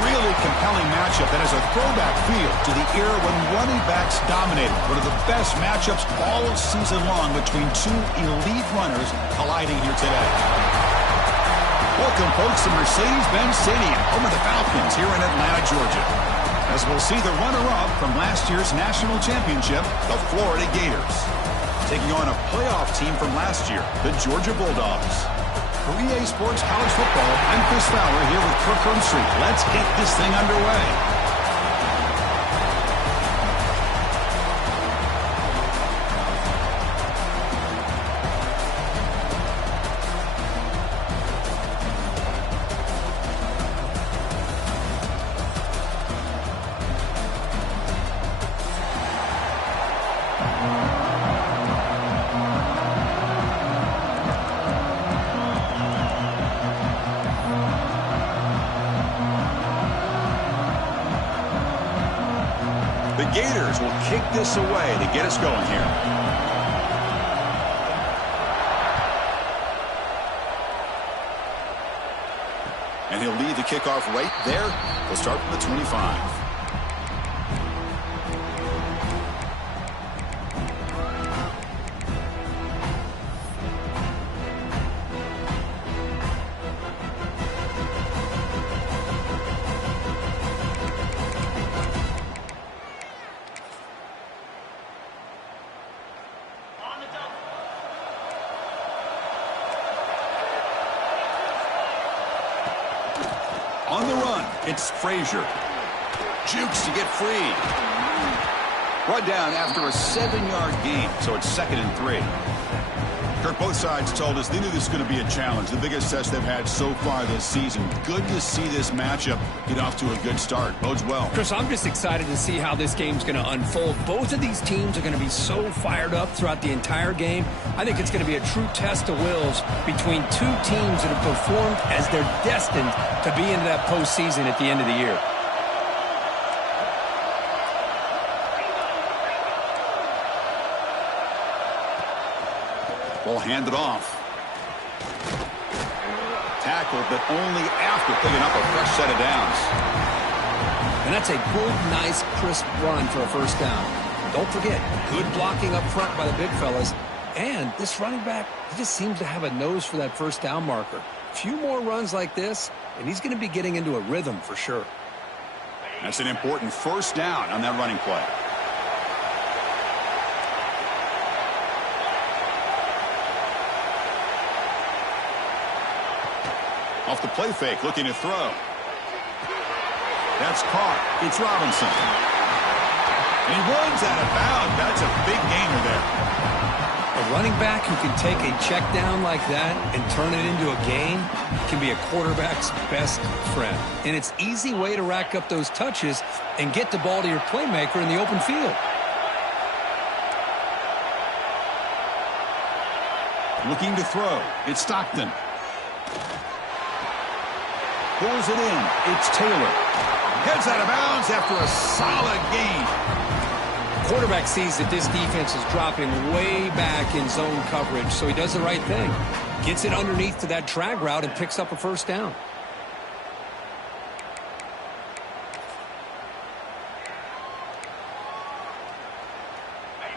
really compelling matchup that has a throwback feel to the era when running backs dominated. One of the best matchups all season long between two elite runners colliding here today. Welcome, folks, to Mercedes-Benz Stadium, home of the Falcons here in Atlanta, Georgia. As we'll see the runner-up from last year's national championship, the Florida Gators, taking on a playoff team from last year, the Georgia Bulldogs. For EA Sports College Football, I'm Chris Fowler here with Kirk Herbstreit. Let's get this thing underway. The Gators will kick this away to get us going here. And he'll lead the kickoff right there. He'll start from the 25. On the run, it's Frazier. Jukes to get free. Brought down after a 7-yard gain, so it's 2nd and 3. Kirk, both sides told us they knew this was going to be a challenge, the biggest test they've had so far this season. Good to see this matchup get off to a good start. Bodes well. Chris, I'm just excited to see how this game's going to unfold. Both of these teams are going to be so fired up throughout the entire game. I think it's going to be a true test of wills between two teams that have performed as they're destined to be into that postseason at the end of the year. Ball handed off. Tackled, but only after picking up a fresh set of downs. And that's a good, nice, crisp run for a first down. Don't forget, good blocking up front by the big fellas. And this running back, he just seems to have a nose for that first down marker. A few more runs like this, and he's going to be getting into a rhythm for sure. That's an important first down on that running play. Off the play fake, looking to throw. That's caught. It's Robinson. And he runs out of bounds. That's a big gainer there. A running back who can take a check down like that and turn it into a gain can be a quarterback's best friend. And it's an easy way to rack up those touches and get the ball to your playmaker in the open field. Looking to throw. It's Stockton. Pulls it in. It's Taylor. Heads out of bounds after a solid gain. Quarterback sees that this defense is dropping way back in zone coverage, so he does the right thing. Gets it underneath to that drag route and picks up a first down.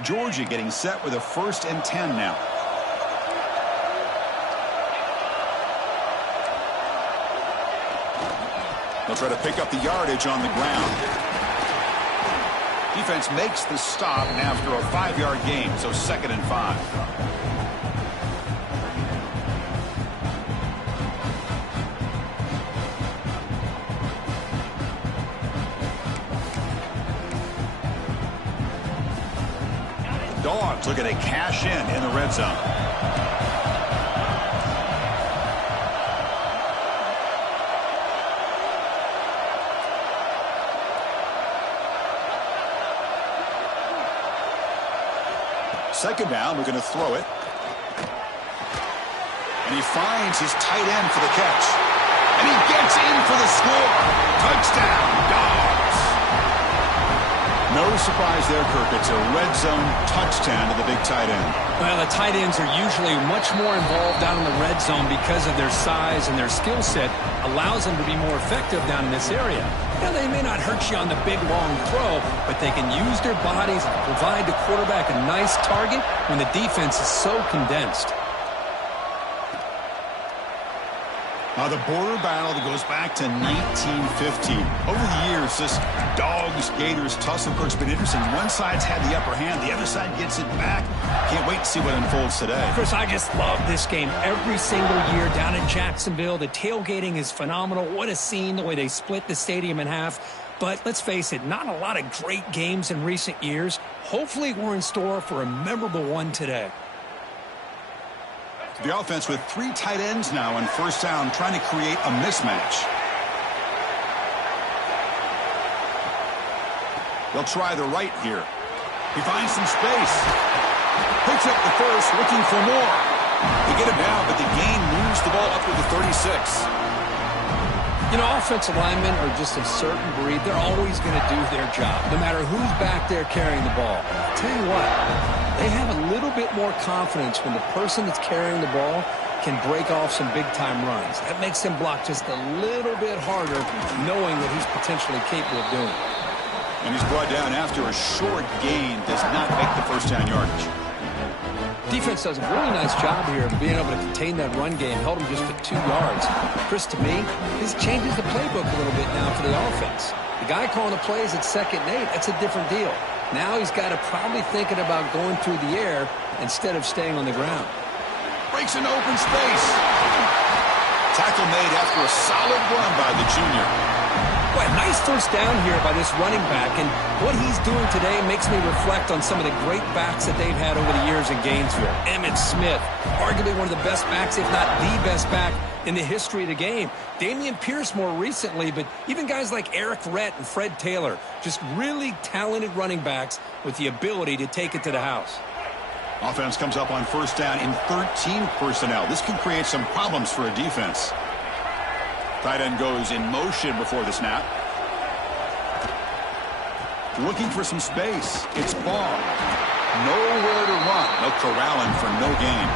Georgia getting set with a 1st and 10 now. They'll try to pick up the yardage on the ground. Defense makes the stop after a 5-yard gain, so 2nd and 5. Dogs looking to cash in the red zone. Second down, we're going to throw it. And he finds his tight end for the catch. And he gets in for the score. Touchdown, Dogs. No No surprise there, Kirk. It's a red zone touchdown to the big tight end. Well, the tight ends are usually much more involved down in the red zone because of their size, and their skill set allows them to be more effective down in this area. Now, they may not hurt you on the big, long throw, but they can use their bodies and provide the quarterback a nice target when the defense is so condensed. Now the border battle that goes back to 1915. Over the years, this Dogs-Gators tussle-Kirk's been interesting. One side's had the upper hand. The other side gets it back. Can't wait to see what unfolds today. Chris, I just love this game every single year down in Jacksonville. The tailgating is phenomenal. What a scene, the way they split the stadium in half. But let's face it, not a lot of great games in recent years. Hopefully we're in store for a memorable one today. The offense with 3 tight ends now on first down, trying to create a mismatch. They'll try the right here. He finds some space. Picks up the first, looking for more. They get him down, but the gain moves the ball up to the 36. You know, offensive linemen are just a certain breed. They're always going to do their job, no matter who's back there carrying the ball. I'll tell you what, they have a little bit more confidence when the person that's carrying the ball can break off some big-time runs. That makes them block just a little bit harder, knowing what he's potentially capable of doing. And he's brought down after a short gain, does not make the first down yardage. Defense does a really nice job here of being able to contain that run game, held him just to 2 yards. Chris, to me, this changes the playbook a little bit now for the offense. The guy calling the plays at 2nd and 8, that's a different deal. Now he's got to probably thinking about going through the air instead of staying on the ground. Breaks an open space. Tackle made after a solid run by the junior. Well, nice first down here by this running back, and what he's doing today makes me reflect on some of the great backs that they've had over the years in Gainesville. Emmitt Smith, arguably one of the best backs, if not the best back in the history of the game. Dameon Pierce more recently, but even guys like Eric Rhett and Fred Taylor, just really talented running backs with the ability to take it to the house. Offense comes up on first down in 13 personnel. This can create some problems for a defense. Tight end goes in motion before the snap. Looking for some space. It's Baugh. Nowhere to run. No corralling for no gain.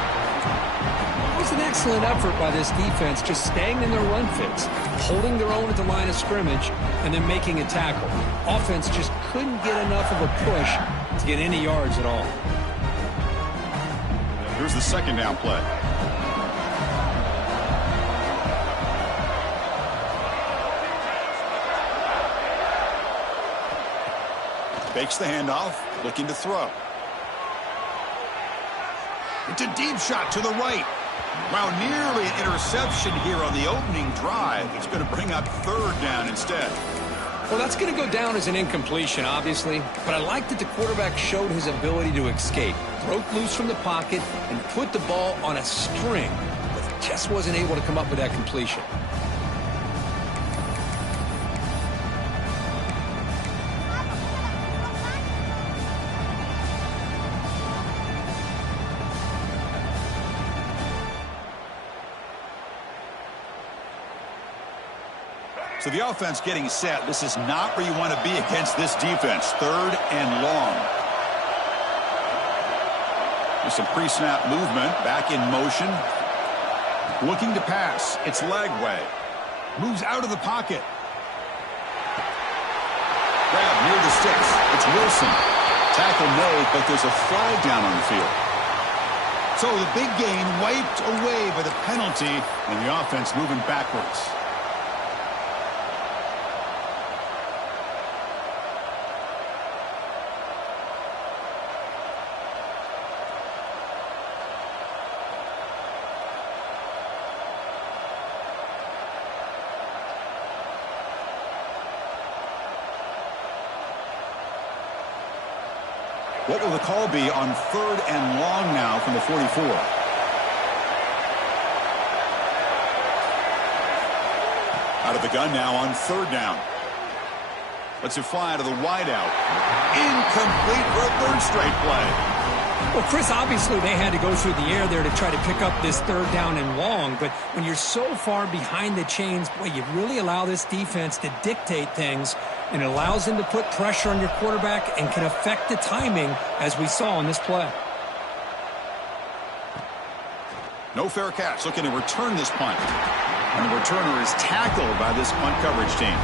It was an excellent effort by this defense, just staying in their run fits, holding their own at the line of scrimmage, and then making a tackle. Offense just couldn't get enough of a push to get any yards at all. Here's the second down play. Fakes the handoff, looking to throw. It's a deep shot to the right. Wow, nearly an interception here on the opening drive. It's going to bring up 3rd down instead. Well, that's going to go down as an incompletion, obviously, but I like that the quarterback showed his ability to escape, broke loose from the pocket, and put the ball on a string, but just wasn't able to come up with that completion. So the offense getting set. This is not where you want to be against this defense. 3rd and long. There's some pre-snap movement. Back in motion. Looking to pass. It's Lagway. Moves out of the pocket. Grab near the sticks. It's Wilson. Tackle made, but there's a flag down on the field. So the big gain wiped away by the penalty, and the offense moving backwards. What will the call be on 3rd and long now from the 44? Out of the gun now on 3rd down. Lets it fly out of the wideout. Incomplete for a 3rd straight play. Well, Chris, obviously they had to go through the air there to try to pick up this third down and long, but when you're so far behind the chains, boy, you really allow this defense to dictate things, and it allows them to put pressure on your quarterback and can affect the timing, as we saw in this play. No fair catch, looking to return this punt. And the returner is tackled by this punt coverage team.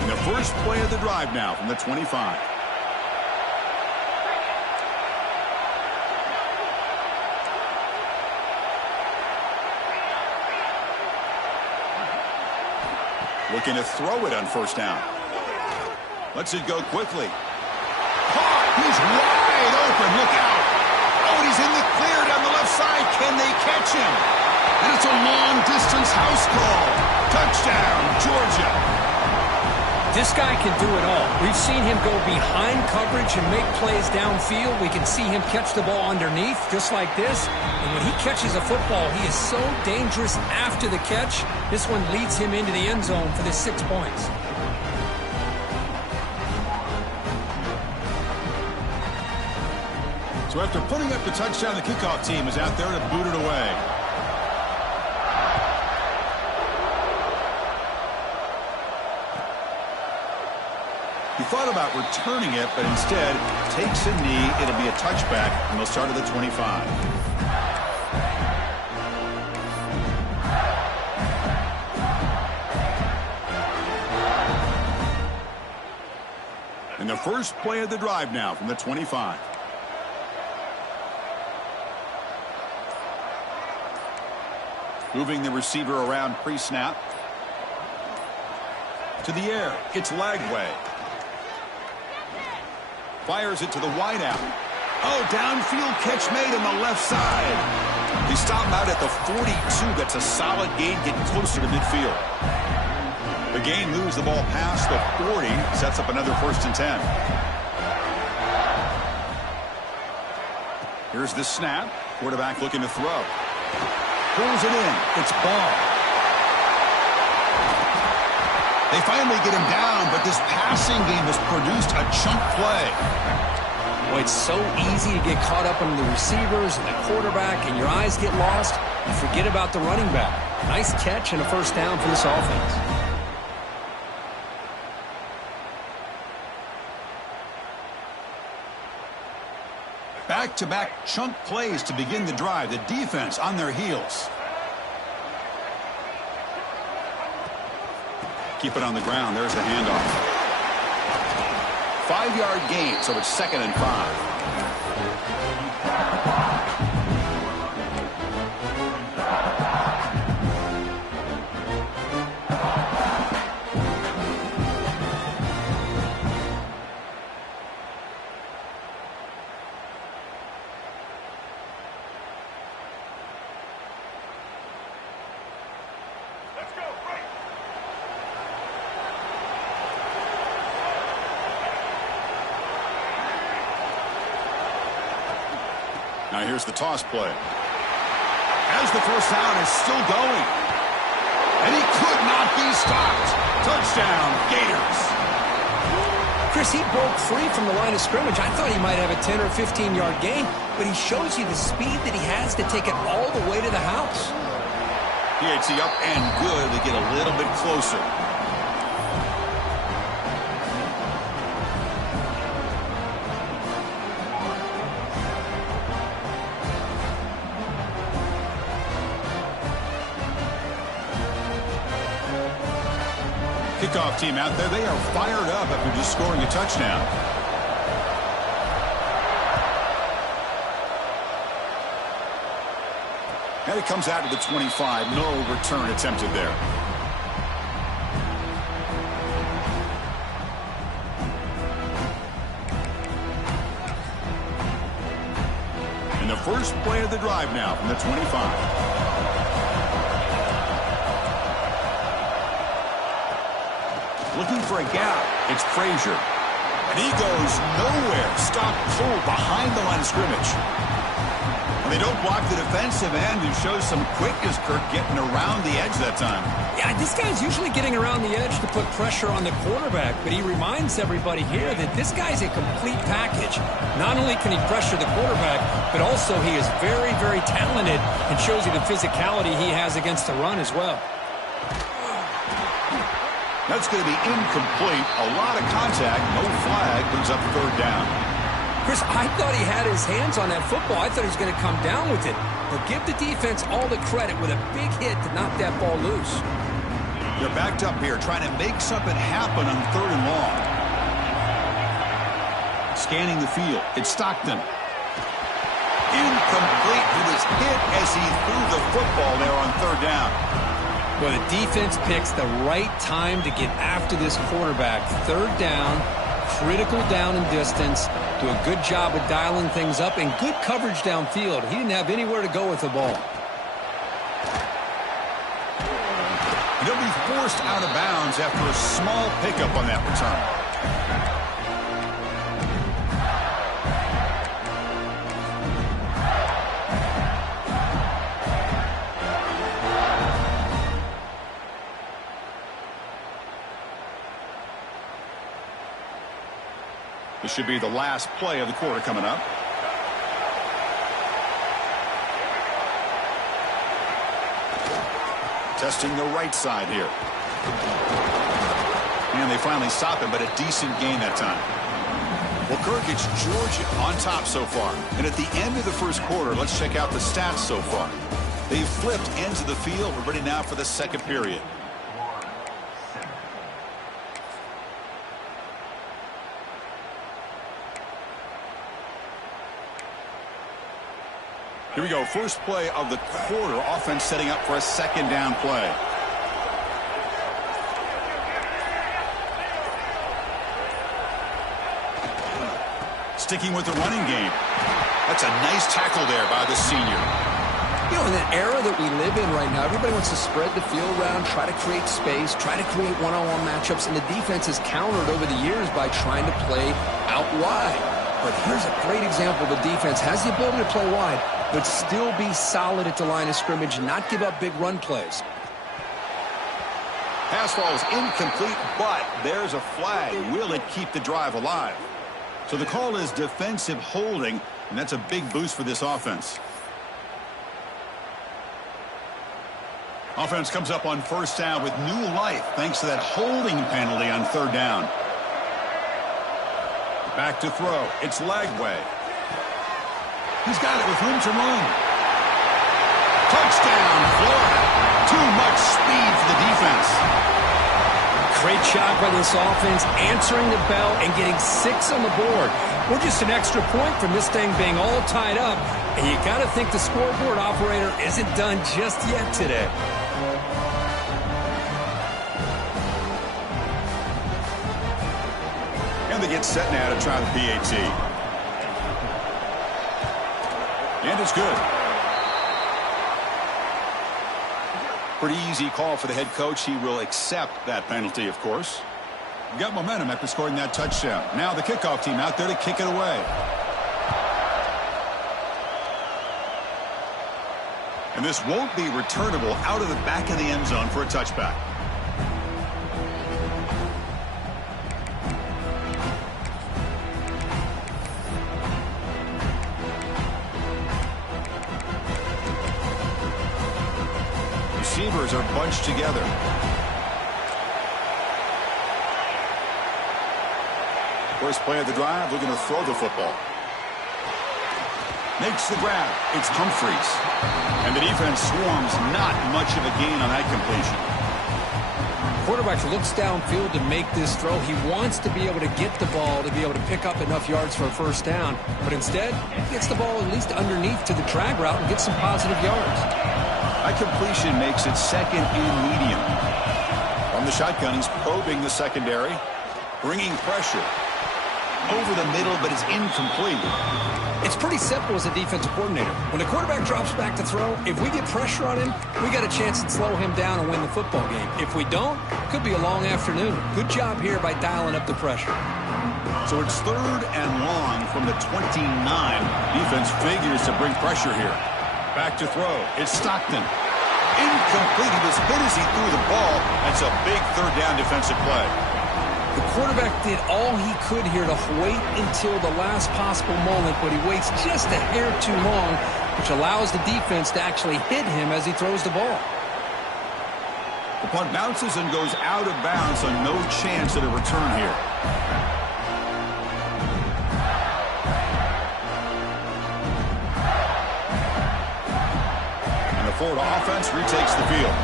And the first play of the drive now from the 25. Looking to throw it on first down. Lets it go quickly. Caught! He's wide open. Look out. Oh, and he's in the clear down the left side. Can they catch him? And it's a long-distance house call. Touchdown, Georgia. This guy can do it all. We've seen him go behind coverage and make plays downfield. We can see him catch the ball underneath, just like this. And when he catches a football, he is so dangerous after the catch. This one leads him into the end zone for the 6 points. So after putting up the touchdown, the kickoff team is out there to boot it away. He thought about returning it, but instead takes a knee. It'll be a touchback, and they'll start at the 25. And the first play of the drive now from the 25. Moving the receiver around pre-snap. To the air. It's Lagway. Fires it to the wideout. Oh, downfield catch made on the left side. They stop him out at the 42. That's a solid gain, getting closer to midfield. The gain moves the ball past the 40, sets up another 1st and 10. Here's the snap. Quarterback looking to throw. Pulls it in. It's ball. They finally get him down, but this passing game has produced a chunk play. Boy, it's so easy to get caught up on the receivers and the quarterback, and your eyes get lost. You forget about the running back. Nice catch and a first down for this offense. Back-to-back chunk plays to begin the drive. The defense on their heels. Keep it on the ground. There's the handoff. 5-yard gain, so it's 2nd and 5. Now here's the toss play. As the first down is still going. And he could not be stopped. Touchdown, Gators. Chris, he broke free from the line of scrimmage. I thought he might have a 10 or 15-yard gain, but he shows you the speed that he has to take it all the way to the house. PHC up and good to get a little bit closer. Kickoff team out there. They are fired up after just scoring a touchdown. And it comes out to the 25. No return attempted there. And the first play of the drive now from the 25. Looking for a gap. It's Frazier. And he goes nowhere. Stop full behind the line of scrimmage. They don't block the defensive end and shows some quickness, Kirk, getting around the edge that time. Yeah, this guy's usually getting around the edge to put pressure on the quarterback, but he reminds everybody here that this guy's a complete package. Not only can he pressure the quarterback, but also he is very, very talented and shows you the physicality he has against the run as well. That's going to be incomplete. A lot of contact, no flag, brings up third down. Chris, I thought he had his hands on that football. I thought he was going to come down with it. But give the defense all the credit with a big hit to knock that ball loose. They're backed up here, trying to make something happen on third and long. Scanning the field. It's Stockton. Incomplete. He was hit as he threw the football there on third down. Well, the defense picks the right time to get after this quarterback. Third down, critical down and distance. Do a good job of dialing things up and good coverage downfield. He didn't have anywhere to go with the ball. He'll be forced out of bounds after a small pickup on that return. This should be the last play of the quarter coming up. Testing the right side here. And they finally stop him, but a decent gain that time. Well, Kirk, it's Georgia on top so far. And at the end of the first quarter, let's check out the stats so far. They've flipped ends of the field. We're ready now for the second period. Here we go. First play of the quarter. Offense setting up for a second down play. Sticking with the running game. That's a nice tackle there by the senior. You know, in the era that we live in right now, everybody wants to spread the field around, try to create space, try to create one-on-one matchups, and the defense has countered over the years by trying to play out wide. But here's a great example. The defense has the ability to play wide, but still be solid at the line of scrimmage, not give up big run plays. Pass ball is incomplete, but there's a flag. Will it keep the drive alive? So the call is defensive holding, and that's a big boost for this offense. Offense comes up on first down with new life thanks to that holding penalty on third down. Back to throw. It's Lagway. He's got it with room to run. Touchdown, Florida. Too much speed for the defense. Great job by this offense, answering the bell and getting 6 on the board. We're just an extra point from this thing being all tied up, and you got to think the scoreboard operator isn't done just yet today. And they get set now to try the PAT. And it's good. Pretty easy call for the head coach. He will accept that penalty, of course. Got momentum after scoring that touchdown. Now the kickoff team out there to kick it away. And this won't be returnable out of the back of the end zone for a touchback. Receivers are bunched together. First play of the drive, looking to throw the football. Makes the grab. It's Humphreys. And the defense swarms. Not much of a gain on that completion. Quarterback looks downfield to make this throw. He wants to be able to get the ball to be able to pick up enough yards for a first down. But instead, he gets the ball at least underneath to the drag route and gets some positive yards. That completion makes it second and medium. From the shotgun, he's probing the secondary. Bringing pressure. Over the middle, but it's incomplete. It's pretty simple as a defensive coordinator. When the quarterback drops back to throw, if we get pressure on him, we got a chance to slow him down and win the football game. If we don't, it could be a long afternoon. Good job here by dialing up the pressure. So it's 3rd and long from the 29. Defense figures to bring pressure here. Back to throw. It's Stockton. Incomplete. He was hit as he threw the ball. That's a big 3rd down defensive play. The quarterback did all he could here to wait until the last possible moment, but he waits just a hair too long, which allows the defense to actually hit him as he throws the ball. The punt bounces and goes out of bounds, so no chance at a return here. And the Florida offense retakes the field.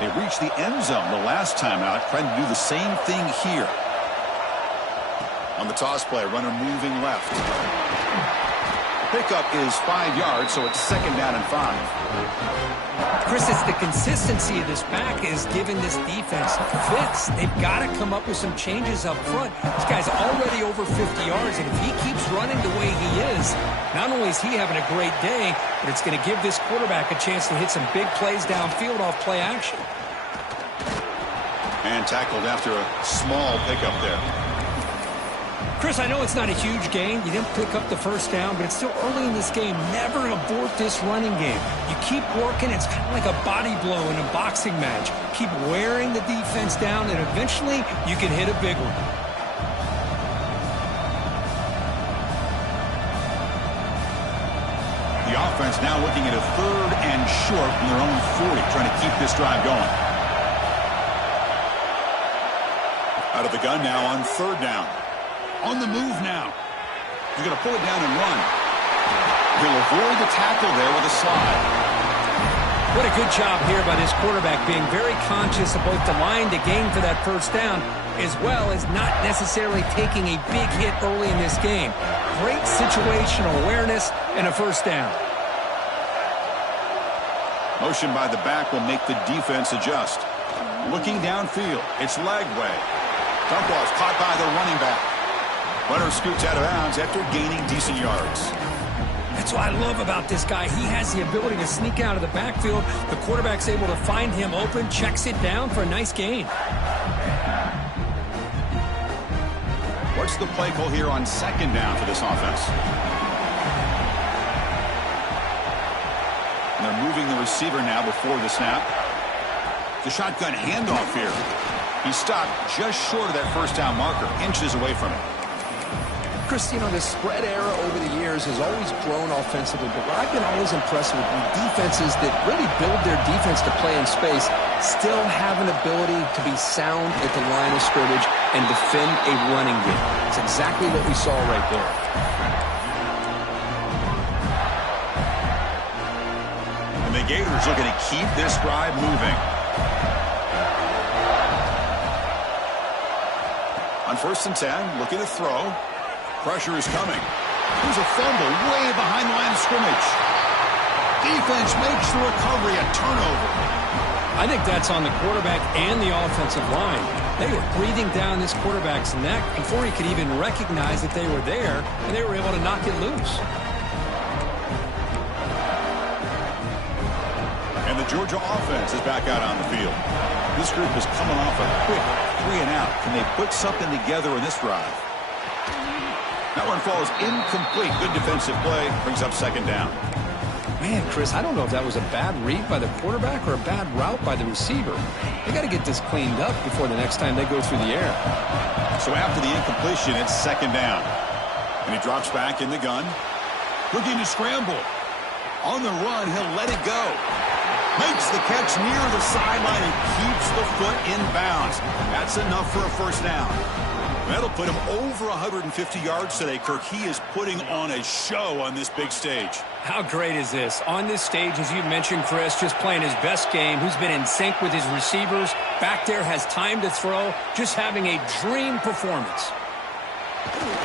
They reached the end zone the last time out, trying to do the same thing here. On the toss play, runner moving left. Pickup is 5 yards, so it's 2nd down and 5. Chris, it's the consistency of this back is giving this defense fits. They've got to come up with some changes up front. This guy's already over 50 yards, and if he keeps running the way he is, not only is he having a great day, but it's going to give this quarterback a chance to hit some big plays downfield off play action. And tackled after a small pickup there. Chris, I know it's not a huge gain. You didn't pick up the 1st down, but it's still early in this game. Never abort this running game. You keep working. It's kind of like a body blow in a boxing match. Keep wearing the defense down, and eventually you can hit a big one. The offense now looking at a 3rd and short from their own 40, trying to keep this drive going. Out of the gun now on 3rd down. On the move now. He's going to pull it down and run. He'll avoid the tackle there with a slide. What a good job here by this quarterback, being very conscious of both the line to gain for that 1st down, as well as not necessarily taking a big hit early in this game. Great situational awareness and a 1st down. Motion by the back will make the defense adjust. Looking downfield, it's Lagway. Dump ball's caught by the running back. Runner scoots out of bounds after gaining decent yards. That's what I love about this guy. He has the ability to sneak out of the backfield. The quarterback's able to find him open, checks it down for a nice gain. What's the play call here on 2nd down for this offense? And they're moving the receiver now before the snap. The shotgun handoff here. He stopped just short of that 1st down marker, inches away from it. Chris, you know, the spread era over the years has always grown offensively, but what I've been always impressed with defenses that really build their defense to play in space still have an ability to be sound at the line of scrimmage and defend a running game. It's exactly what we saw right there. And the Gators looking to keep this drive moving. On 1st and 10, looking to throw. Pressure is coming. There's a fumble way behind the line of scrimmage. Defense makes the recovery, a turnover. I think that's on the quarterback and the offensive line. They were breathing down this quarterback's neck before he could even recognize that they were there, and they were able to knock it loose. And the Georgia offense is back out on the field. This group is coming off a quick 3 and out. Can they put something together in this drive? That one falls incomplete. Good defensive play. Brings up 2nd down. Man, Chris, I don't know if that was a bad read by the quarterback or a bad route by the receiver. They got to get this cleaned up before the next time they go through the air. So after the incompletion, it's 2nd down. And he drops back in the gun. Looking to scramble. On the run, he'll let it go. Makes the catch near the sideline and keeps the foot in bounds. That's enough for a 1st down. That'll put him over 150 yards today, Kirk. He is putting on a show on this big stage. How great is this? On this stage, as you mentioned, Chris, just playing his best game. Who's been in sync with his receivers. Back there, has time to throw. Just having a dream performance.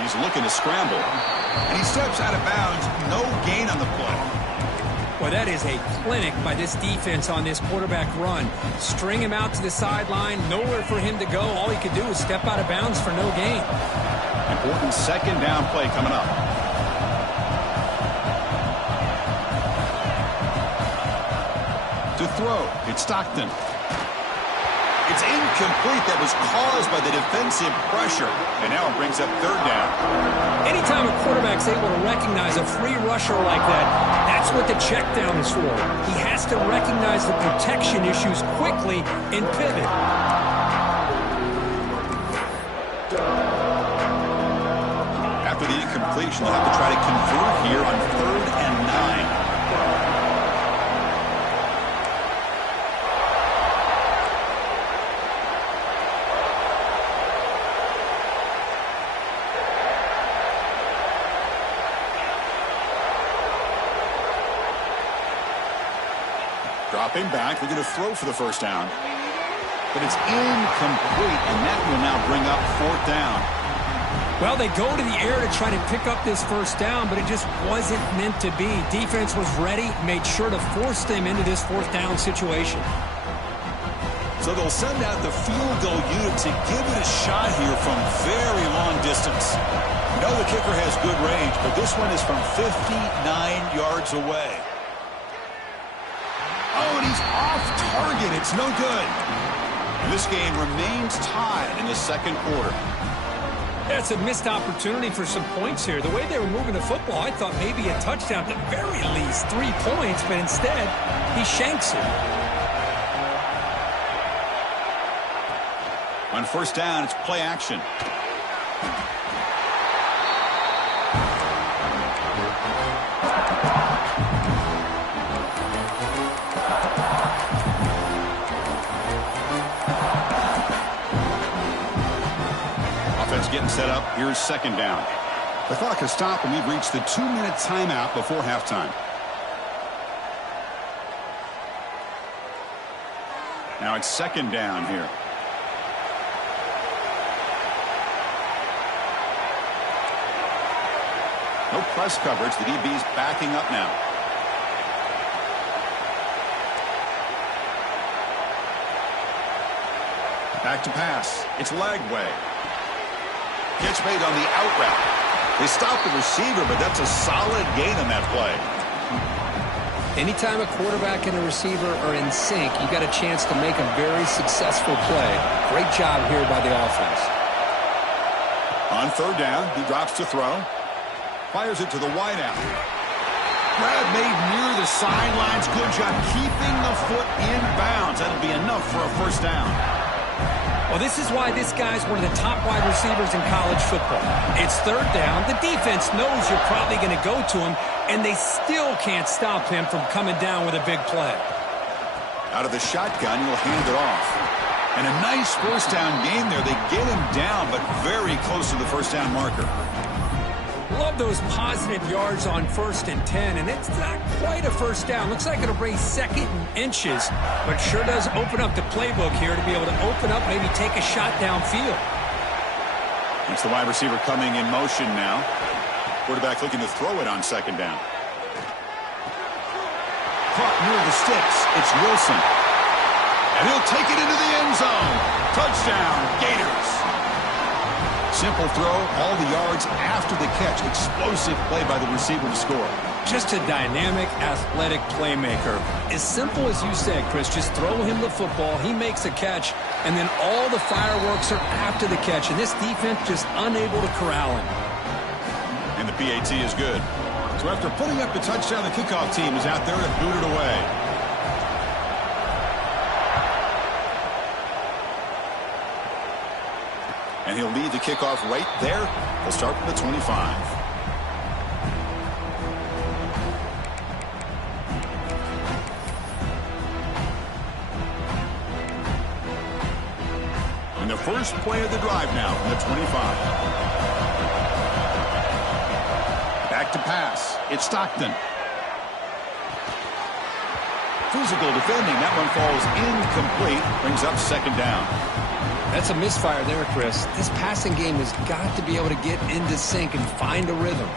He's looking to scramble. And he steps out of bounds. No gain on the play. Well, that is a clinic by this defense on this quarterback run. String him out to the sideline, nowhere for him to go. All he could do is step out of bounds for no gain. Important 2nd down play coming up. to throw. It's Stockton. It's incomplete. That was caused by the defensive pressure. And now it brings up third down. Anytime a quarterback's able to recognize a free rusher like that, that's what the check down is for. He has to recognize the protection issues quickly and pivot. After the incompletion, they'll have to try to convert here on 3rd and 9. Dropping back, they're going to throw for the first down. But it's incomplete, and that will now bring up 4th down. Well, they go to the air to try to pick up this first down, but it just wasn't meant to be. Defense was ready, made sure to force them into this 4th down situation. So they'll send out the field goal unit to give it a shot here from very long distance. No, the kicker has good range, but this one is from 59 yards away. Oh, and he's off target. It's no good. And this game remains tied in the second quarter. That's a missed opportunity for some points here. The way they were moving the football, I thought maybe a touchdown at the very least, 3 points, but instead, he shanks it. On first down, it's play action. Getting set up. Here's second down. The clock has stopped, and we've reached the 2-minute timeout before halftime. Now it's second down here. No press coverage. The DB's backing up now. Back to pass. It's Lagway. Catch made on the out route. They stopped the receiver, but that's a solid gain on that play. Anytime a quarterback and a receiver are in sync, you got a chance to make a very successful play. Great job here by the offense. On third down, he drops to throw. Fires it to the wideout. Grab made near the sidelines. Good job keeping the foot in bounds. That'll be enough for a first down. Well, this is why this guy's one of the top wide receivers in college football. It's third down. The defense knows you're probably going to go to him, and they still can't stop him from coming down with a big play. Out of the shotgun, he'll hand it off. And a nice first down game there. They get him down, but very close to the first down marker. Love those positive yards on 1st and 10, and it's not quite a first down. Looks like it'll bring 2nd and inches, but sure does open up the playbook here to be able to open up, maybe take a shot downfield. It's the wide receiver coming in motion now. Quarterback looking to throw it on second down. Caught near the sticks. It's Wilson. And he'll take it into the end zone. Touchdown, Gators. Simple throw, all the yards after the catch. Explosive play by the receiver to score. Just a dynamic, athletic playmaker. As simple as you said, Chris, just throw him the football, he makes a catch, and then all the fireworks are after the catch. And this defense just unable to corral him. And the PAT is good. So after putting up the touchdown, the kickoff team is out there to boot it away. And he'll lead the kickoff right there. He'll start from the 25. And the first play of the drive now from the 25. Back to pass. It's Stockton. Physical defending. That one falls incomplete. Brings up second down. That's a misfire there, Chris. This passing game has got to be able to get into sync and find a rhythm.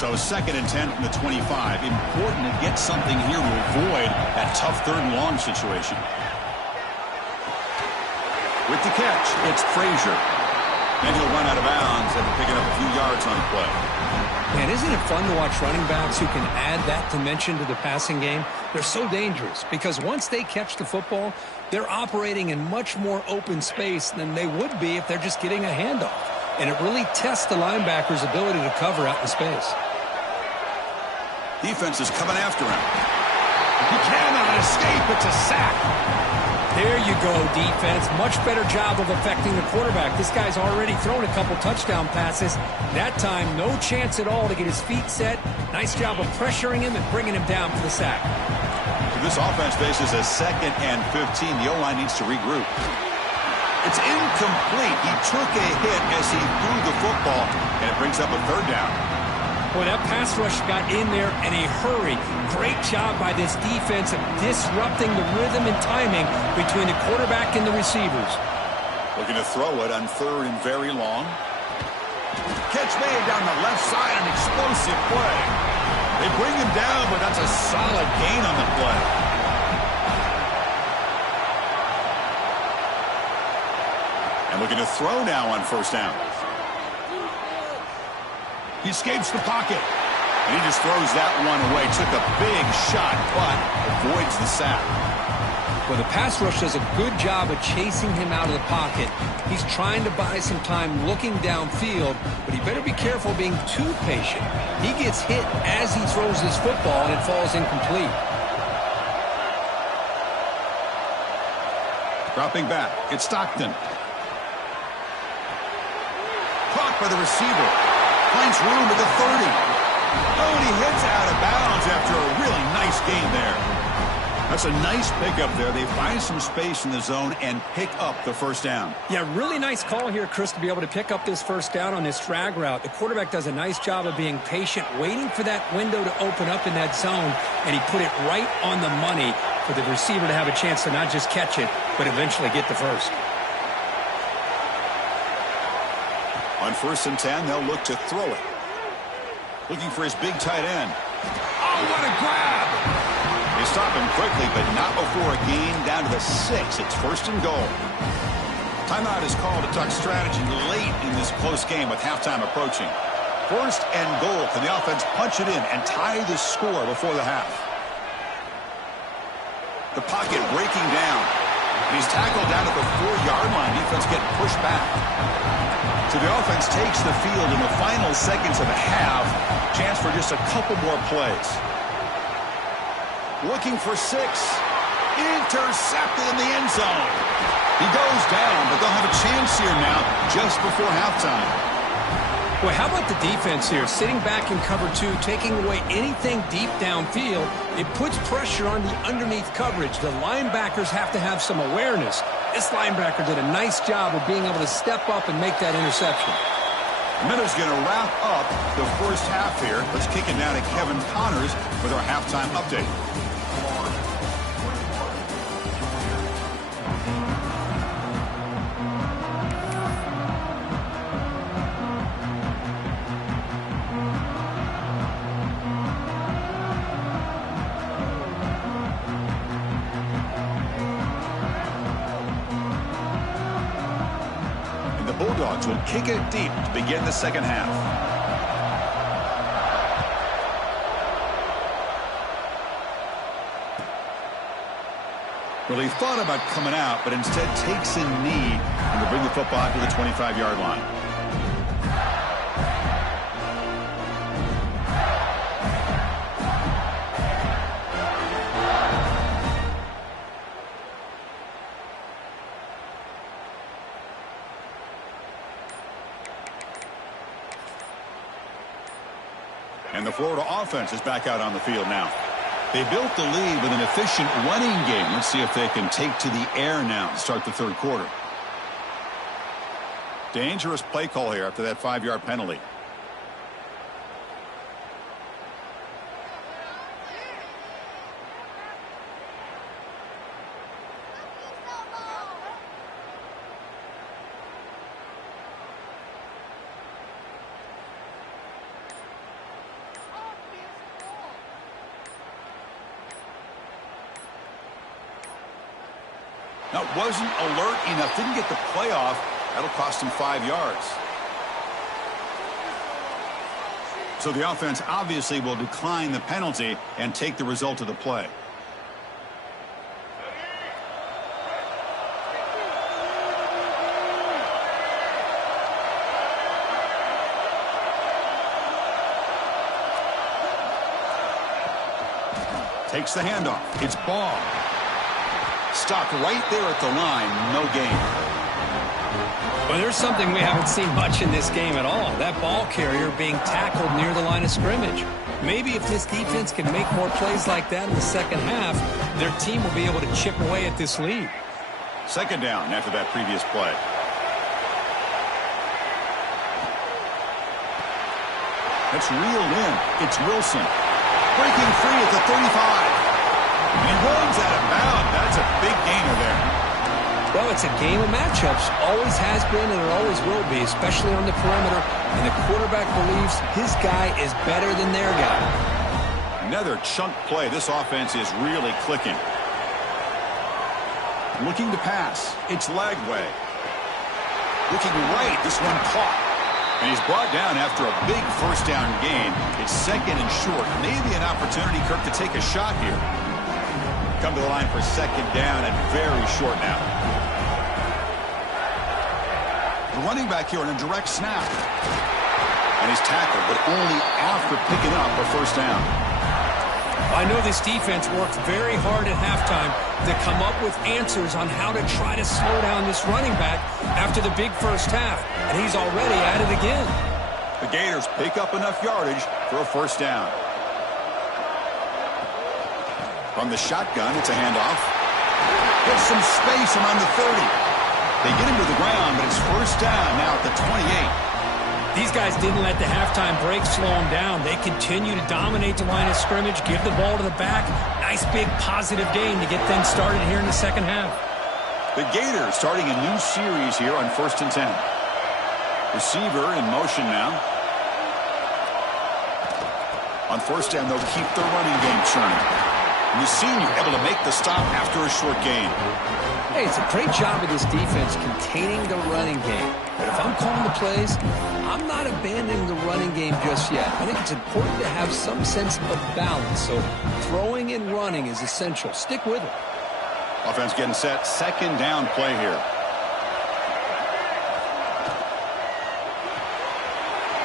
So 2nd and 10 from the 25. Important to get something here to avoid that tough 3rd and long situation. With the catch, it's Frazier. And he'll run out of bounds after picking up a few yards on the play. Man, isn't it fun to watch running backs who can add that dimension to the passing game? They're so dangerous because once they catch the football, they're operating in much more open space than they would be if they're just getting a handoff. And it really tests the linebacker's ability to cover out in space. Defense is coming after him. He cannot escape. It's a sack. There you go, defense. Much better job of affecting the quarterback. This guy's already thrown a couple touchdown passes. That time, no chance at all to get his feet set. Nice job of pressuring him and bringing him down for the sack. This offense faces a 2nd and 15. The O-line needs to regroup. It's incomplete. He took a hit as he threw the football, and it brings up a 3rd down. Boy, that pass rush got in there in a hurry. Great job by this defense of disrupting the rhythm and timing between the quarterback and the receivers. Looking to throw it on 3rd and very long. Catch made down the left side, an explosive play. They bring him down, but that's a solid gain on the play. And looking to throw now on 1st down. He escapes the pocket, and he just throws that one away. Took a big shot, but avoids the sack. Well, the pass rush does a good job of chasing him out of the pocket. He's trying to buy some time looking downfield, but he better be careful being too patient. He gets hit as he throws his football, and it falls incomplete. Dropping back, it's Stockton. Caught by the receiver. Finds room at the 30. Oh, and he hits out of bounds after a really nice gain there. That's a nice pickup there. They find some space in the zone and pick up the 1st down. Yeah, really nice call here, Chris, to be able to pick up this 1st down on this drag route. The quarterback does a nice job of being patient, waiting for that window to open up in that zone, and he put it right on the money for the receiver to have a chance to not just catch it, but eventually get the 1st. On 1st and 10, they'll look to throw it. Looking for his big tight end. Oh, what a grab! They stop him quickly, but not before a gain down to the 6. It's 1st and goal. Timeout is called to talk strategy late in this close game with halftime approaching. 1st and goal. Can the offense punch it in and tie the score before the half? The pocket breaking down. And he's tackled down at the 4-yard line. Defense getting pushed back. So the offense takes the field in the final seconds of the half. Chance for just a couple more plays. Looking for 6. Intercepted in the end zone. He goes down, but they'll have a chance here now just before halftime. Well, how about the defense here? Sitting back in cover 2, taking away anything deep downfield. It puts pressure on the underneath coverage. The linebackers have to have some awareness. This linebacker did a nice job of being able to step up and make that interception. Miller's going to wrap up the 1st half here. Let's kick it now to Kevin Connors with our halftime update. Bulldogs will kick it deep to begin the 2nd half. Well, he thought about coming out, but instead takes a knee and will bring the football to the 25-yard line. And the Florida offense is back out on the field now. They built the lead with an efficient running game. Let's see if they can take to the air now to start the 3rd quarter. Dangerous play call here after that 5-yard penalty. Now, wasn't alert enough, didn't get the play off, That'll cost him 5 yards. So the offense obviously will decline the penalty and take the result of the play. Takes the handoff. It's ball. Stopped right there at the line. No gain. Well, there's something we haven't seen much in this game at all. That ball carrier being tackled near the line of scrimmage. Maybe if this defense can make more plays like that in the second half, their team will be able to chip away at this lead. Second down after that previous play. It's reeled in. It's Wilson. Breaking free at the 35. And runs out of bounds. That's a big gainer there. Well, it's a game of matchups. Always has been and it always will be, especially on the perimeter. And the quarterback believes his guy is better than their guy. Another chunk play. This offense is really clicking. Looking to pass. It's Lagway. Looking right. This one caught. And he's brought down after a big first down gain. It's second and short. Maybe an opportunity, Kirk, to take a shot here. Come to the line for second down and very short now. The running back here on a direct snap. And he's tackled, but only after picking up a first down. I know this defense worked very hard at halftime to come up with answers on how to try to slow down this running back after the big first half. And he's already at it again. The Gators pick up enough yardage for a first down. From the shotgun, it's a handoff. Gets some space around the 30. They get him to the ground, but it's first down now at the 28. These guys didn't let the halftime break slow them down. They continue to dominate the line of scrimmage, give the ball to the back. Nice big positive gain to get things started here in the second half. The Gators starting a new series here on 1st and 10. Receiver in motion now. On first down, they'll keep their running game churning. And the senior able to make the stop after a short gain. Hey, it's a great job of this defense containing the running game. But if I'm calling the plays, I'm not abandoning the running game just yet. I think it's important to have some sense of balance. So throwing and running is essential. Stick with it. Offense getting set. Second down play here.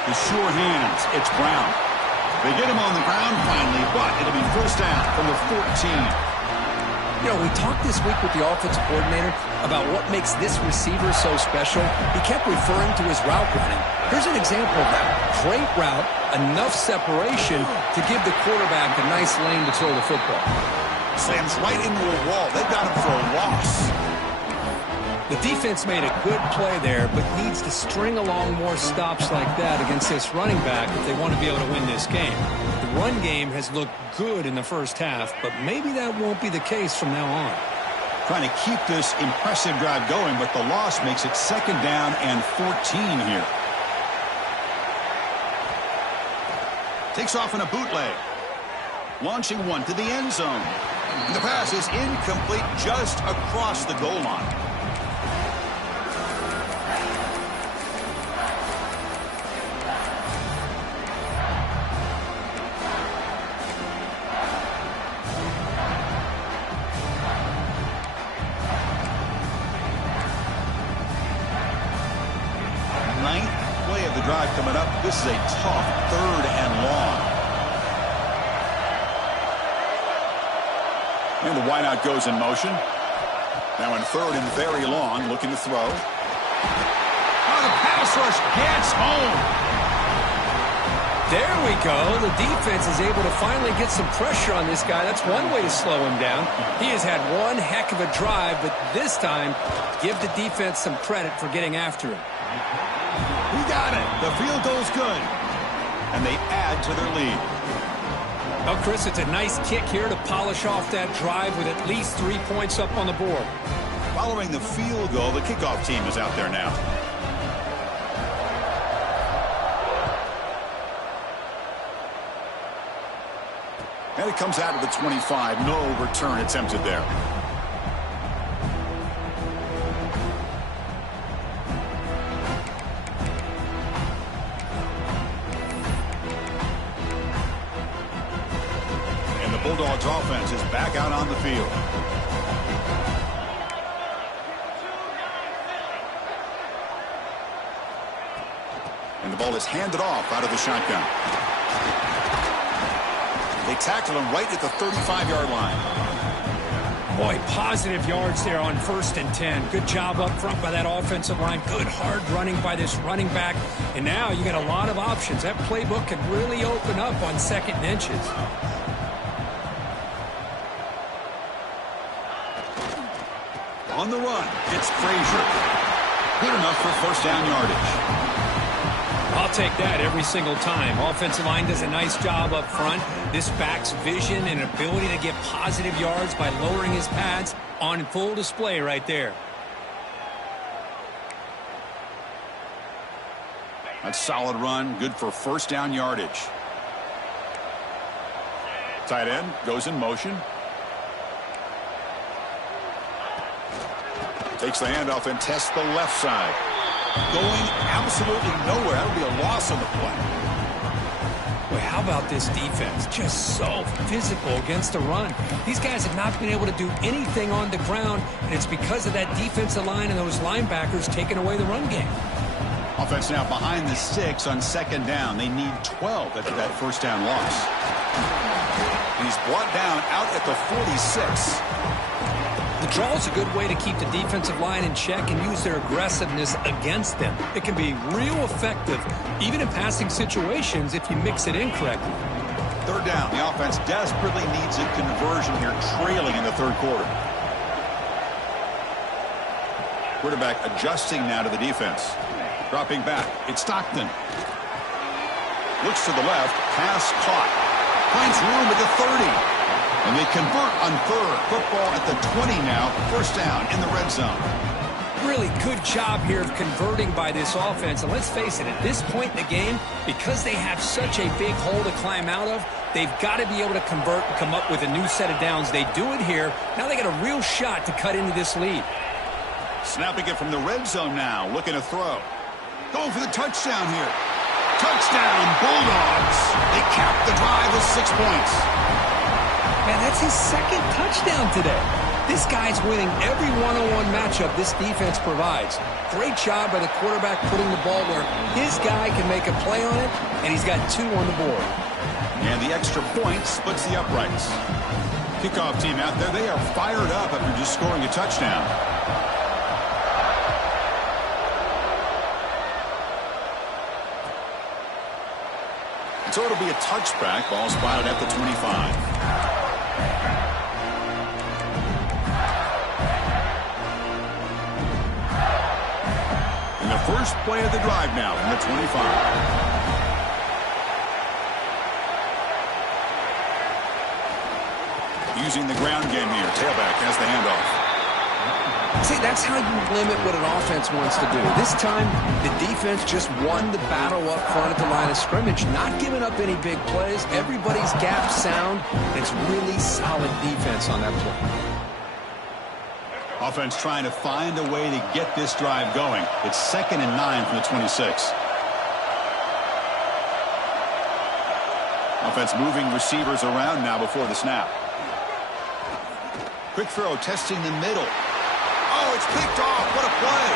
The sure hands. It's Brown. They get him on the ground finally, but it'll be first down from the 14. You know, we talked this week with the offensive coordinator about what makes this receiver so special. He kept referring to his route running. Here's an example of that. Great route, enough separation to give the quarterback a nice lane to throw the football. Slams right into a wall. They got him for a loss. The defense made a good play there, but needs to string along more stops like that against this running back if they want to be able to win this game. The run game has looked good in the first half, but maybe that won't be the case from now on. Trying to keep this impressive drive going, but the loss makes it second down and 14 here. Takes off in a bootleg. Launching one to the end zone. And the pass is incomplete just across the goal line. Drive coming up. This is a tough third and long. And the wideout goes in motion. Now in third and very long, looking to throw. Oh, the pass rush gets home. There we go. The defense is able to finally get some pressure on this guy. That's one way to slow him down. He has had one heck of a drive, but this time, give the defense some credit for getting after him. He got it. The field goal's good. And they add to their lead. Well, Chris, it's a nice kick here to polish off that drive with at least 3 points up on the board. Following the field goal, the kickoff team is out there now. And it comes out of the 25. No return attempted there. Bulldogs offense is back out on the field. And the ball is handed off out of the shotgun. They tackled him right at the 35-yard line. Boy, positive yards there on 1st and 10. Good job up front by that offensive line. Good hard running by this running back. And now you got a lot of options. That playbook can really open up on 2nd and inches. On the run, it's Frazier. Good enough for 1st down yardage. I'll take that every single time. Offensive line does a nice job up front. This back's vision and ability to get positive yards by lowering his pads on full display right there. A solid run, good for 1st down yardage. Tight end goes in motion. Takes the handoff and tests the left side. Going absolutely nowhere. That'll be a loss on the play. Boy, how about this defense? Just so physical against the run. These guys have not been able to do anything on the ground, and it's because of that defensive line and those linebackers taking away the run game. Offense now behind the 6 on 2nd down. They need 12 after that 1st down loss. And he's brought down out at the 46. The draw is a good way to keep the defensive line in check and use their aggressiveness against them. It can be real effective, even in passing situations, if you mix it in correctly. 3rd down. The offense desperately needs a conversion here, trailing in the 3rd quarter. Quarterback adjusting now to the defense. Dropping back. It's Stockton. Looks to the left. Pass caught. Finds room at the 30. And they convert on 3rd. Football at the 20 now. 1st down in the red zone. Really good job here of converting by this offense. And let's face it, at this point in the game, because they have such a big hole to climb out of, they've got to be able to convert and come up with a new set of downs. They do it here. Now they got a real shot to cut into this lead. Snapping it from the red zone now. Looking to throw. Going for the touchdown here. Touchdown, Bulldogs. They cap the drive with 6 points. Man, that's his 2nd touchdown today. This guy's winning every one-on-one matchup this defense provides. Great job by the quarterback putting the ball where his guy can make a play on it, and he's got 2 on the board. And the extra point splits the uprights. Kickoff team out there, they are fired up after just scoring a touchdown. So it'll be a touchback. Ball spotted at the 25. And the first play of the drive now from the 25. Using the ground game here. Tailback has the handoff. See, that's how you limit what an offense wants to do. This time, the defense just won the battle up front at the line of scrimmage, not giving up any big plays. Everybody's gap sound, and it's really solid defense on that play. Offense trying to find a way to get this drive going. It's 2nd and 9 from the 26. Offense moving receivers around now before the snap. Quick throw, testing the middle. Oh, it's picked off. What a play.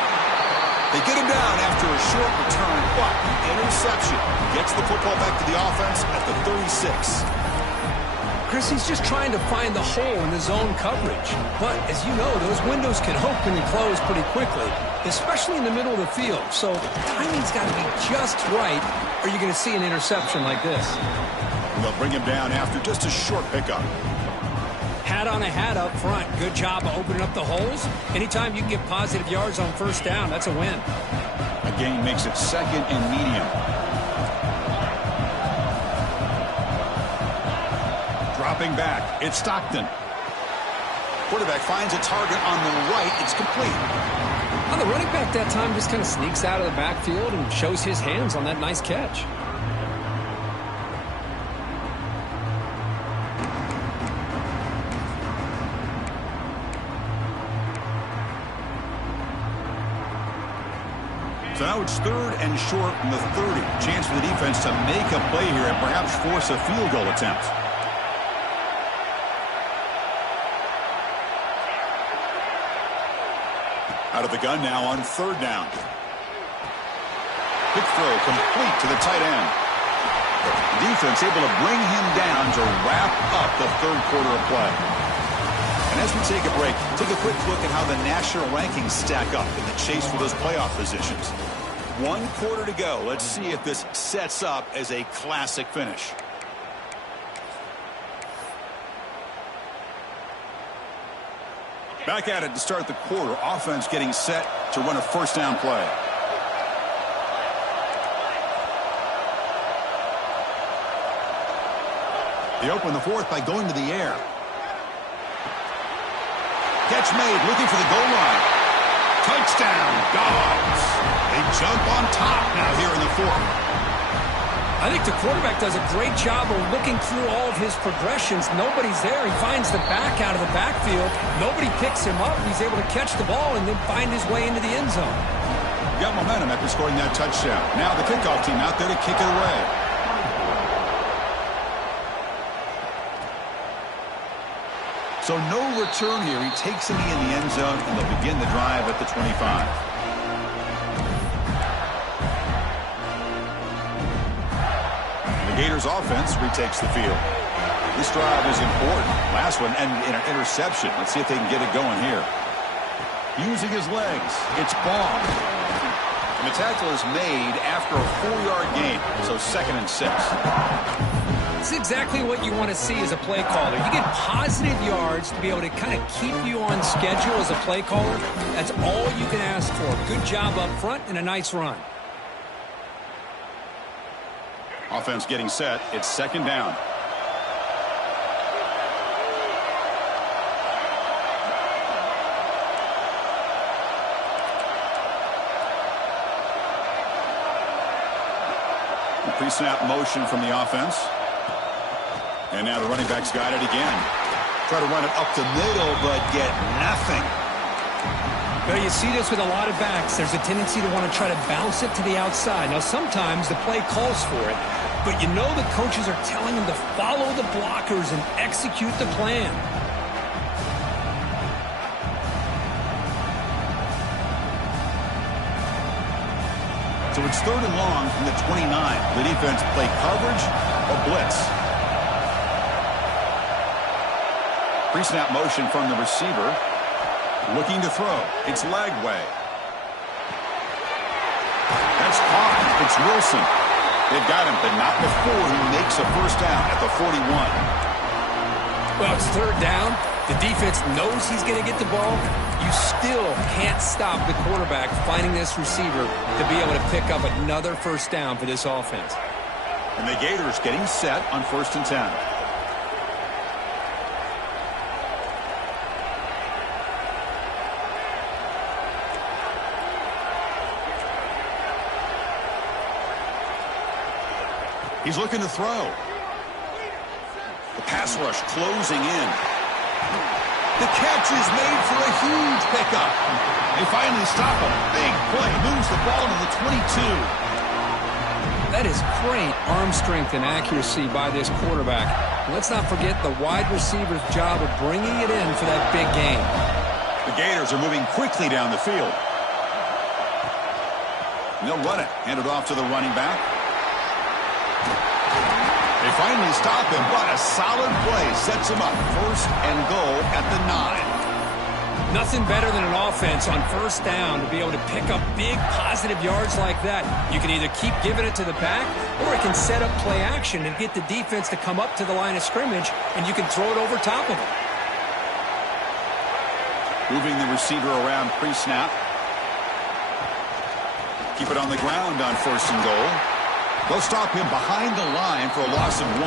They get him down after a short return, but interception gets the football back to the offense at the 36. Chris, he's just trying to find the hole in the zone coverage. But, as you know, those windows can open and close pretty quickly, especially in the middle of the field. So timing's got to be just right, or you're going to see an interception like this. And they'll bring him down after just a short pickup. Hat on a hat up front. Good job of opening up the holes. Anytime you can get positive yards on 1st down, that's a win. A gain makes it 2nd and medium. Dropping back, it's Stockton. Quarterback finds a target on the right. It's complete. Well, the running back that time just kind of sneaks out of the backfield and shows his hands on that nice catch. So now it's 3rd and short from the 30. Chance for the defense to make a play here and perhaps force a field goal attempt. Out of the gun now on third down. Quick throw complete to the tight end. Defense able to bring him down to wrap up the third quarter of play. And as we take a break, take a quick look at how the national rankings stack up in the chase for those playoff positions. 1 quarter to go. Let's see if this sets up as a classic finish. Back at it to start the quarter. Offense getting set to run a first down play. They open the fourth by going to the air. Catch made, looking for the goal line. Touchdown, Dogs. They jump on top now here in the fourth. I think the quarterback does a great job of looking through all of his progressions. Nobody's there. He finds the back out of the backfield. Nobody picks him up. He's able to catch the ball and then find his way into the end zone. Got momentum after scoring that touchdown. Now the kickoff team out there to kick it away. So no return here. He takes it in the end zone, and they'll begin the drive at the 25. The Gators offense retakes the field. This drive is important. Last one ended in an interception. Let's see if they can get it going here. Using his legs. It's Baum. And the tackle is made after a 4-yard gain. So 2nd and 6. It's exactly what you want to see as a play caller. You get positive yards to be able to kind of keep you on schedule as a play caller. That's all you can ask for. Good job up front and a nice run. Offense getting set. It's 2nd down. Pre-snap motion from the offense. And now the running back's got it again. Try to run it up the middle, but get nothing. Well, you see this with a lot of backs. There's a tendency to want to try to bounce it to the outside. Now, sometimes the play calls for it, but you know the coaches are telling them to follow the blockers and execute the plan. So it's 3rd and long from the 29. The defense play coverage or blitz. Pre-snap motion from the receiver. Looking to throw. It's Lagway. That's caught. It's Wilson. They've got him, but not before he makes a first down at the 41. Well, it's 3rd down. The defense knows he's going to get the ball. You still can't stop the quarterback finding this receiver to be able to pick up another first down for this offense. And the Gators getting set on 1st and 10. He's looking to throw. The pass rush closing in. The catch is made for a huge pickup. They finally stop a big play. Moves the ball to the 22. That is great arm strength and accuracy by this quarterback. Let's not forget the wide receiver's job of bringing it in for that big game. The Gators are moving quickly down the field. And they'll run it. Hand it off to the running back. They finally stop him, but a solid play sets him up. 1st and goal at the 9. Nothing better than an offense on 1st down to be able to pick up big positive yards like that. You can either keep giving it to the back, or it can set up play action and get the defense to come up to the line of scrimmage, and you can throw it over top of them. Moving the receiver around pre-snap. Keep it on the ground on 1st and goal. They'll stop him behind the line for a loss of 1.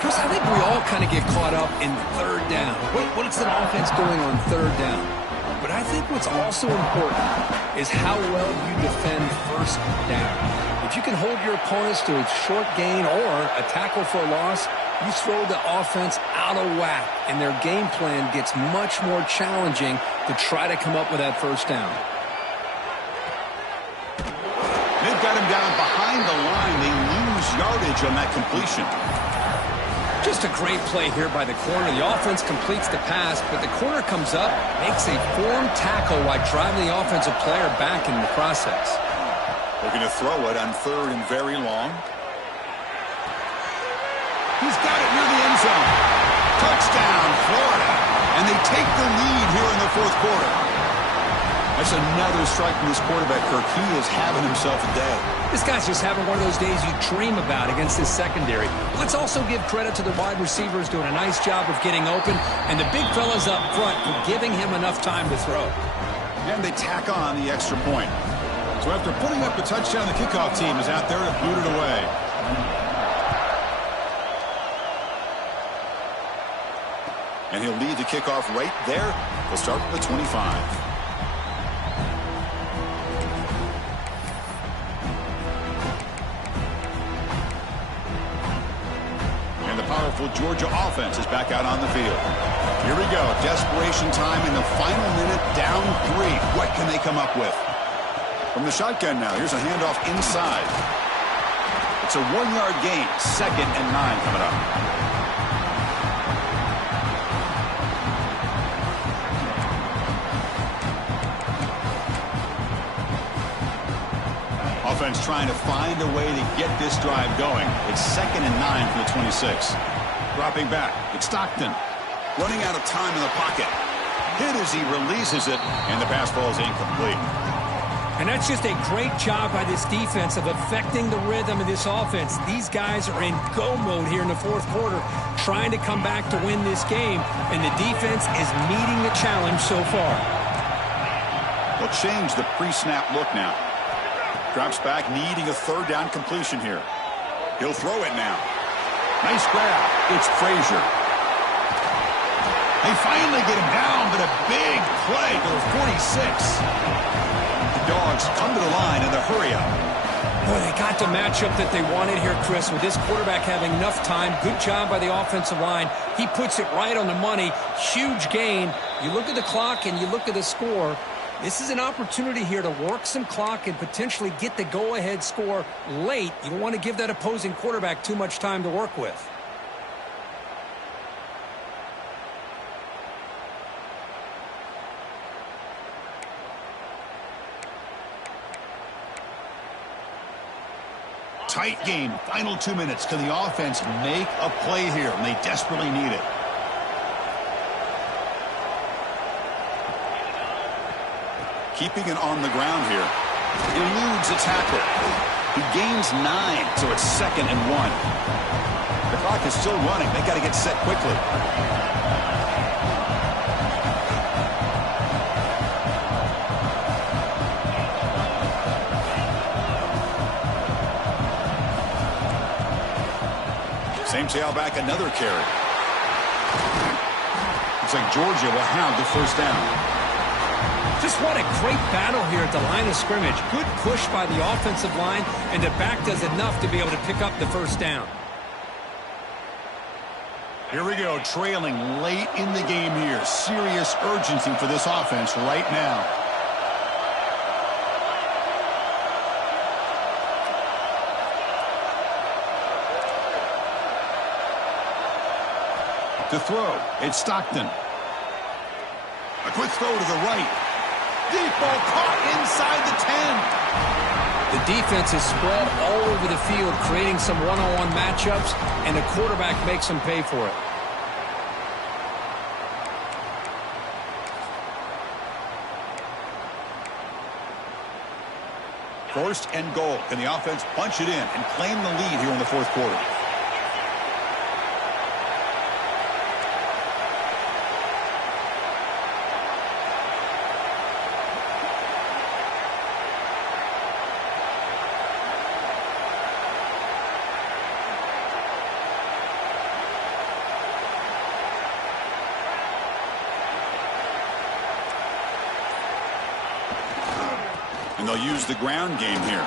Chris, I think we all kind of get caught up in 3rd down. What is an offense doing on 3rd down? But I think what's also important is how well you defend 1st down. If you can hold your opponents to a short gain or a tackle for a loss, you throw the offense out of whack, and their game plan gets much more challenging to try to come up with that 1st down. They've got him down behind the line. They lose yardage on that completion. Just a great play here by the corner. The offense completes the pass, but the corner comes up, makes a formed tackle while driving the offensive player back in the process. Looking to throw it on 3rd and very long. He's got it near the end zone. Touchdown, Florida. And they take the lead here in the 4th quarter. That's another strike from this quarterback, Kirk. He is having himself a day. This guy's just having one of those days you dream about against this secondary. Let's also give credit to the wide receivers doing a nice job of getting open, and the big fellas up front for giving him enough time to throw. And they tack on the extra point. So after putting up the touchdown, the kickoff team is out there to boot it away. And he'll lead the kickoff right there. He'll start with the 25. Powerful Georgia offense is back out on the field. Here we go. Desperation time in the final minute, down 3. What can they come up with? From the shotgun now, here's a handoff inside. It's a 1-yard gain. 2nd and 9 coming up. Offense trying to find a way to get this drive going. It's 2nd and 9 from the 26. Dropping back. It's Stockton. Running out of time in the pocket. Hit as he releases it, and the pass ball is incomplete. And that's just a great job by this defense of affecting the rhythm of this offense. These guys are in go mode here in the 4th quarter, trying to come back to win this game, and the defense is meeting the challenge so far. They'll change the pre-snap look now. Drops back, needing a 3rd down completion here. He'll throw it now. Nice grab. It's Frazier. They finally get him down, but a big play to the 46. The Dogs come to the line in the hurry-up. Boy, they got the matchup that they wanted here, Chris, with this quarterback having enough time. Good job by the offensive line. He puts it right on the money. Huge gain. You look at the clock and you look at the score. This is an opportunity here to work some clock and potentially get the go-ahead score late. You don't want to give that opposing quarterback too much time to work with. Tight game. Final 2 minutes. Can the offense make a play here? And they desperately need it. Keeping it on the ground here. Eludes a tackle. He gains 9, so it's 2nd and 1. The clock is still running. They got to get set quickly. Same tailback, another carry. Looks like Georgia will have the 1st down. Just what a great battle here at the line of scrimmage. Good push by the offensive line, and the back does enough to be able to pick up the 1st down. Here we go, trailing late in the game here. Serious urgency for this offense right now. To throw, it's Stockton. A quick throw to the right. Deep ball caught inside the 10. The defense is spread all over the field, creating some one-on-one matchups, and the quarterback makes them pay for it. First and goal. Can the offense punch it in and claim the lead here in the 4th quarter? And they'll use the ground game here.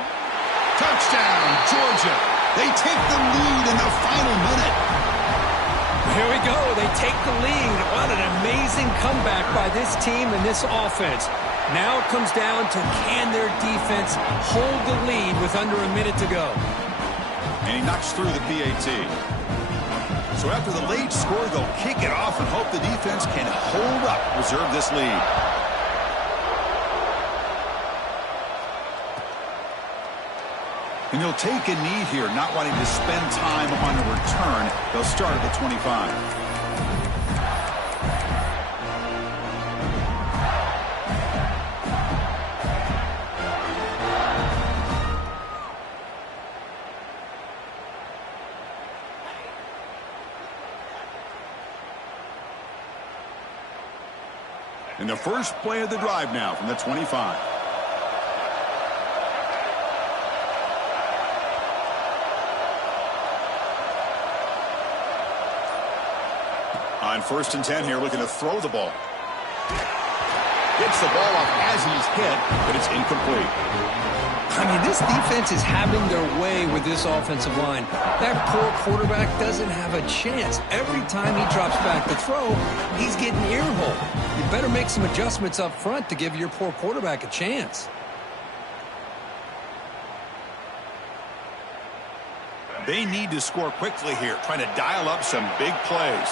Touchdown, Georgia. They take the lead in the final minute. Here we go. They take the lead. What an amazing comeback by this team and this offense. Now it comes down to can their defense hold the lead with under a minute to go. And he knocks through the PAT. So after the late score, they'll kick it off and hope the defense can hold up, preserve this lead. And they'll take a knee here, not wanting to spend time on a return. They'll start at the 25. And the first play of the drive now from the 25. On 1st and 10 here, looking to throw the ball. Gets the ball off as he's hit, but it's incomplete. I mean, this defense is having their way with this offensive line. That poor quarterback doesn't have a chance. Every time he drops back to throw, he's getting ear-hole. You better make some adjustments up front to give your poor quarterback a chance. They need to score quickly here, trying to dial up some big plays.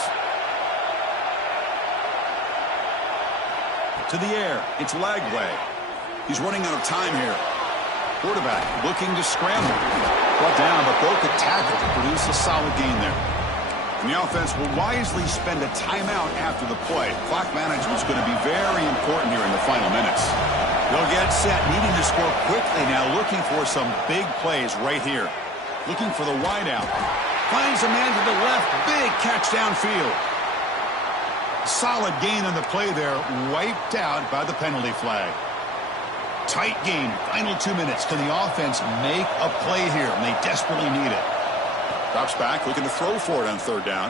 To the air, it's Lagway. He's running out of time here. Quarterback looking to scramble. Brought down, but broke a tackle to produce a solid gain there. And the offense will wisely spend a timeout after the play. Clock management is going to be very important here in the final minutes. They'll get set, needing to score quickly now, looking for some big plays right here. Looking for the wideout. Finds a man to the left. Big catch downfield. Solid gain on the play there. Wiped out by the penalty flag. Tight game. Final 2 minutes. Can the offense make a play here? And they desperately need it. Drops back, looking to throw for it on 3rd down.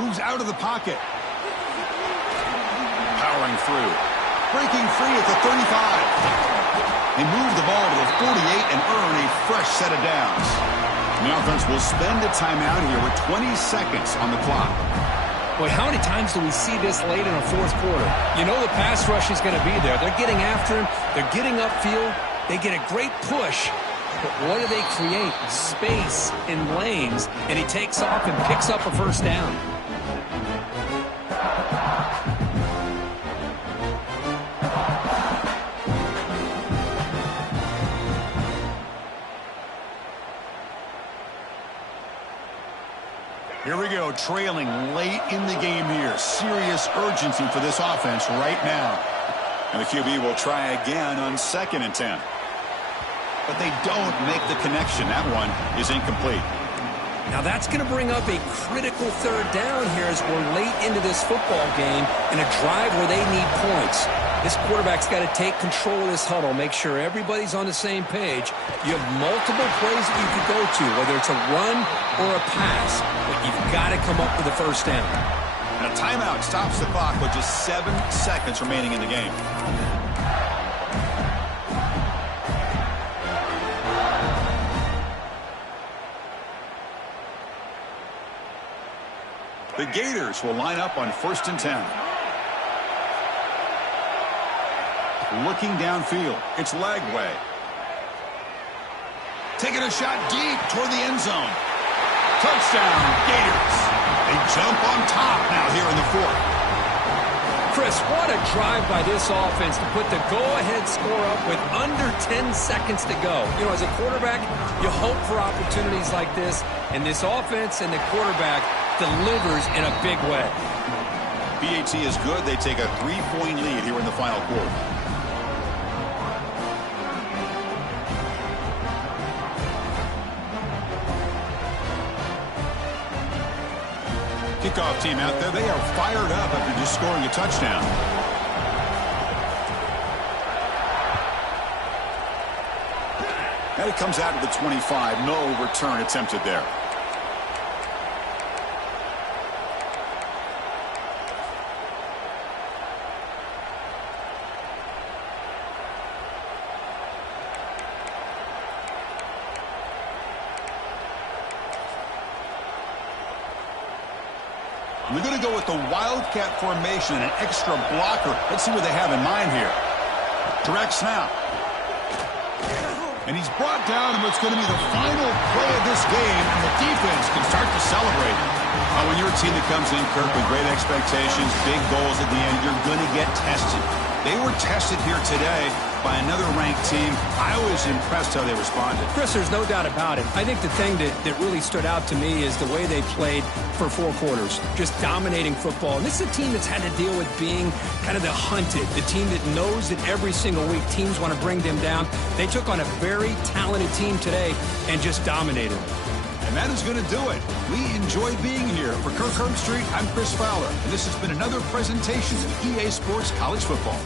Moves out of the pocket. Powering through. Breaking free at the 35. They move the ball to the 48 and earn a fresh set of downs. And the offense will spend a timeout here with 20 seconds on the clock. Boy, how many times do we see this late in a 4th quarter? You know the pass rush is going to be there. They're getting after him. They're getting upfield. They get a great push. But what do they create? Space in lanes. And he takes off and picks up a 1st down. Here we go, trailing late in the game here. Serious urgency for this offense right now. And the QB will try again on 2nd and 10. But they don't make the connection. That one is incomplete. Now that's going to bring up a critical 3rd down here as we're late into this football game in a drive where they need points. This quarterback's got to take control of this huddle, make sure everybody's on the same page. You have multiple plays that you could go to, whether it's a run or a pass, but you've got to come up with a 1st down. And a timeout stops the clock with just 7 seconds remaining in the game. The Gators will line up on 1st and 10. Looking downfield, it's Lagway. Taking a shot deep toward the end zone. Touchdown, Gators. They jump on top now here in the 4th. Chris, what a drive by this offense to put the go-ahead score up with under 10 seconds to go. You know, as a quarterback, you hope for opportunities like this, and this offense and the quarterback delivers in a big way. BAT is good. They take a 3-point lead here in the final quarter. Kickoff team out there. They are fired up after just scoring a touchdown. And it comes out to the 25. No return attempted there. They're going to go with the Wildcat formation and an extra blocker. Let's see what they have in mind here. Direct snap. And he's brought down in what's going to be the final play of this game, and the defense can start to celebrate. When you're a team that comes in, Kirk, with great expectations, big goals at the end, you're going to get tested. They were tested here today by another ranked team. I was impressed how they responded. Chris, there's no doubt about it. I think the thing that really stood out to me is the way they played for 4 quarters, just dominating football. And this is a team that's had to deal with being kind of the hunted, the team that knows that every single week teams want to bring them down. They took on a very talented team today and just dominated. And that is going to do it. We enjoyed being here. For Kirk Herbstreit, I'm Chris Fowler, and this has been another presentation of EA Sports College Football.